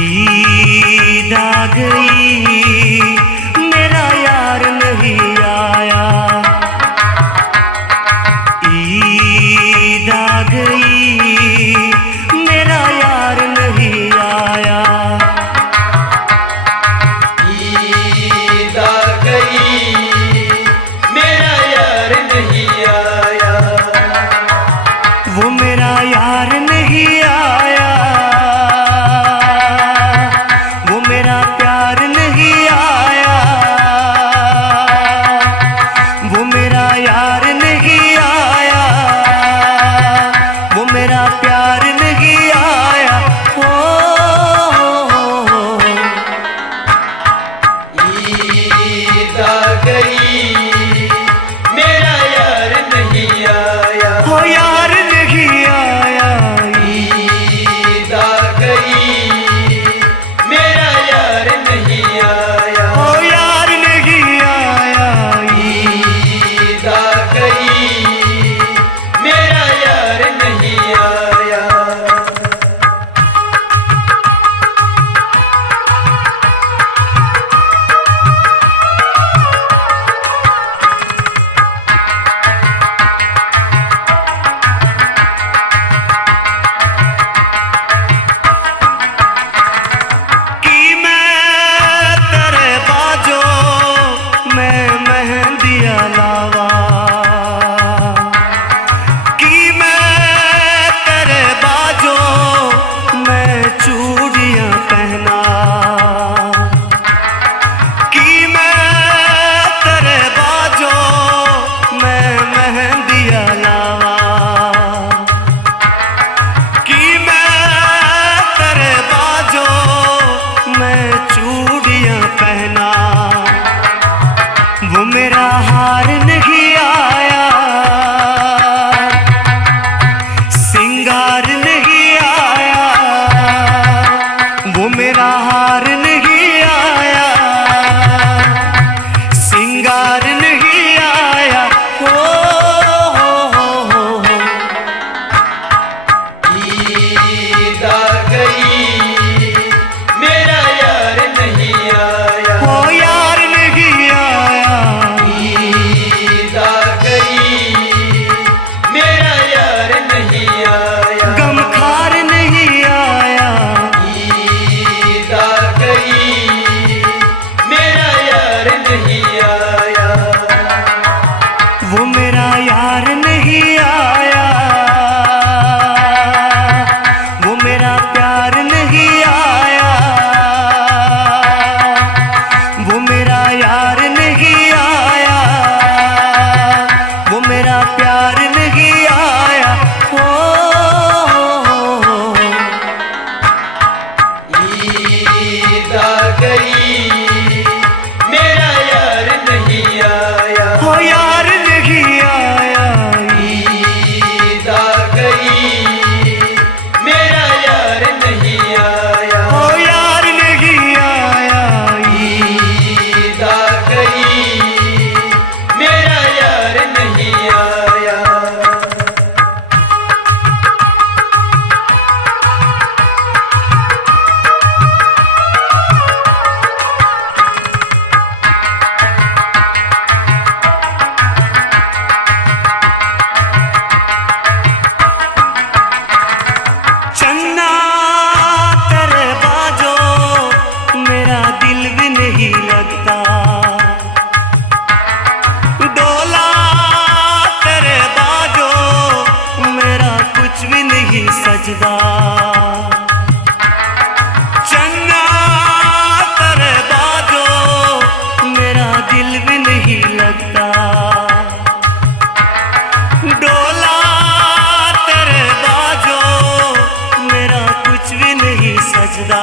ईद आ गई मेरा यार नहीं आया। ईद आ गई मेरा यार नहीं आया। ईद आ गई मेरा यार नहीं आया। वो मेरा यार नहीं आया। वो मेरा प्यार नहीं आया। वो मेरा यार नहीं आया। वो मेरा प्यार नहीं आया। हो ईद आ गई मेरा यार नहीं आया। हो यार नहीं आया। ईद आ गई मेरा यार नहीं आया। हो यार नहीं आया। ईद आ गई मेरा यार नहीं आया। कि मैं तेरे बाजो मैं मेहंदिया लावा। कि मैं तेरे बाजो मैं चूड़ियां पहना। कि मैं तेरे बाजो मैं मेहंदिया लावा। कि मैं तेरे बाजो मैं चूड़ियां पहना। वो मेरा हार नहीं आया। सिंगार नहीं आया। वो मेरा हार नहीं आया। सिंगार नहीं आया। हो ईद आ गई मेरा यार नहीं आया। हो यार नहीं आया। ईद आ गई मेरा यार नहीं आया। गमखार नहीं आया। ईद आ गई मेरा यार नहीं आया। वो मेरा यार नहीं आया। वो मेरा प्यार नहीं आया। वो मेरा यार नहीं आया। वो मेरा प्यार नहीं आया। हो ईद आ गई मेरा यार नहीं आया। हो यार नहीं आया। ईद आ गई मेरा यार नहीं आया। हो यार नहीं आया। ईद आ गई मेरा यार नहीं आया। चन्ना तेरे बाजो मेरा दिल भी नहीं लगता। डोला तेरे बाजो मेरा कुछ भी नहीं सजदा। चन्ना तेरे बाजो मेरा दिल भी नहीं लगता। डोला तेरे बाजो मेरा कुछ भी नहीं सजदा।